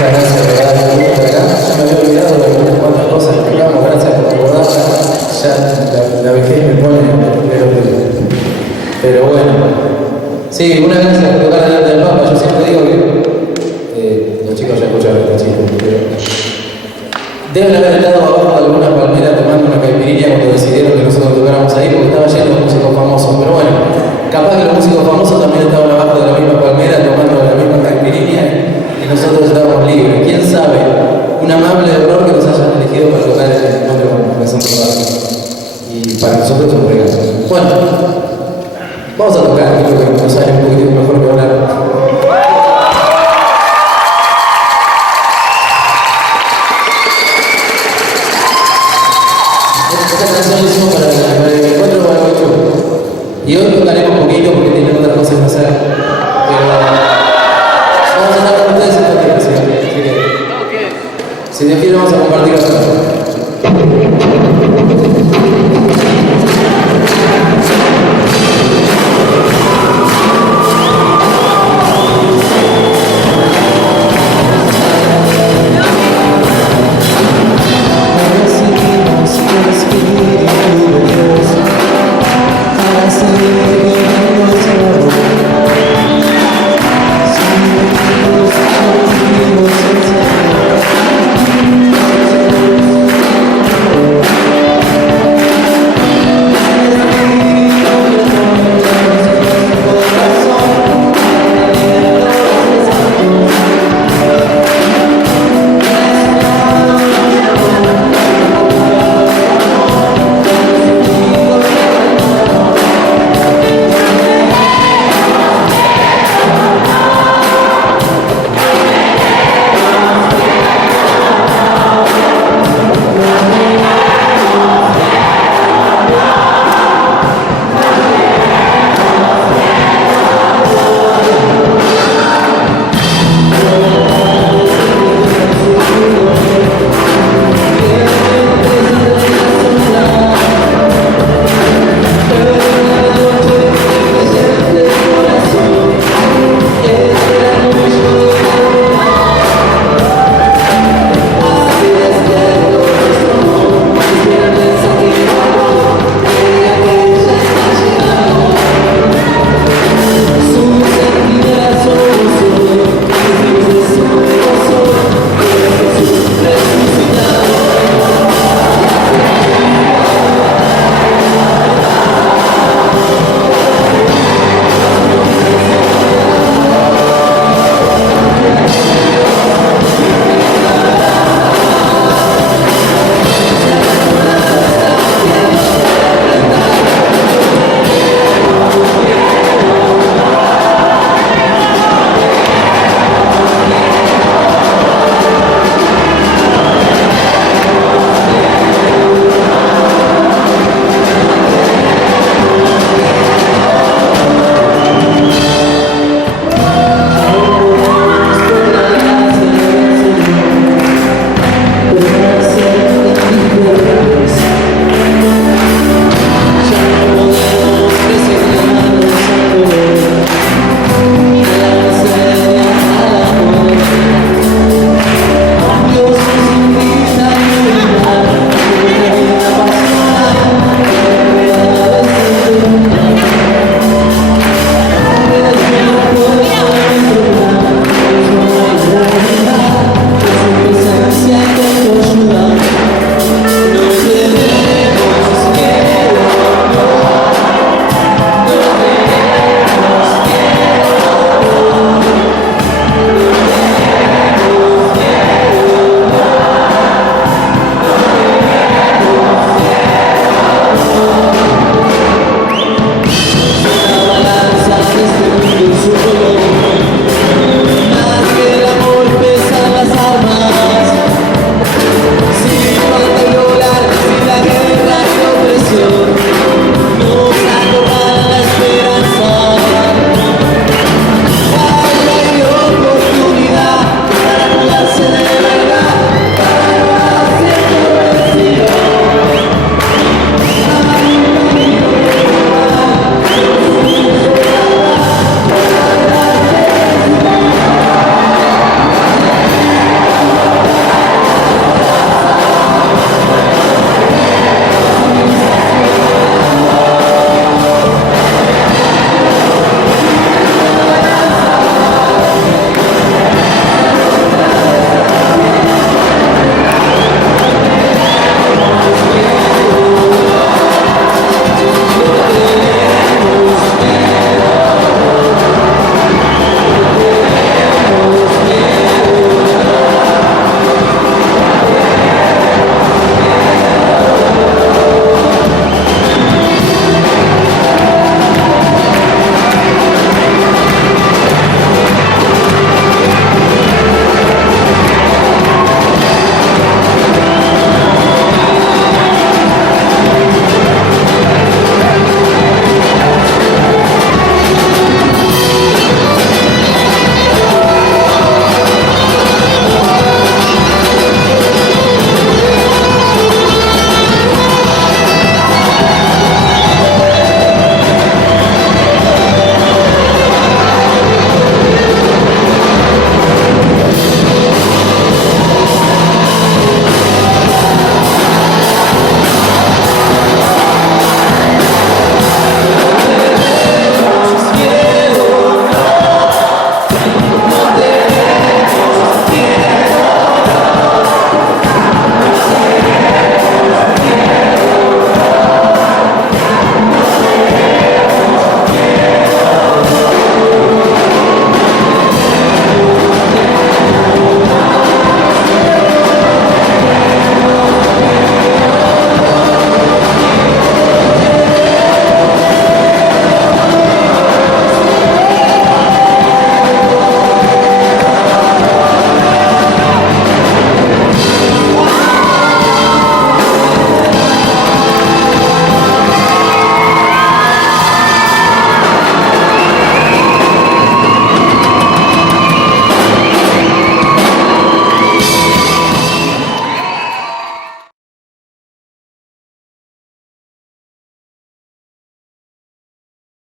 Muchas gracias, de verdad, me gusta acá. Yo me había olvidado de algunas cuantas cosas que tocamos, gracias por recordarlas. Ya la vejez me pone en el primero pero bueno. Sí, una gracias por tocar delante del Papa. Yo siempre digo que los chicos ya escucharon este chiste, pero deben haber estado abajo de alguna palmera tomando una caipirinha cuando decidieron que nosotros tocáramos ahí porque estaba lleno de músicos famosos. Pero bueno, capaz que los músicos famosos también estaban abajo de la misma palmera tomando la misma caipirinha y nosotros estábamos libres. ¿Quién sabe? Un amable error que nos hayan elegido para tocar el nombre con Santo Padre. Y para nosotros es un regalo. Bueno, vamos a tocar, creo que nos sale un poquito mejor que hablar. Y hoy tocaremos poquito porque tienen otras cosas que hacer. Pero vamos a estar con ustedes esta noche, así que si Dios quiere vamos a compartir otra.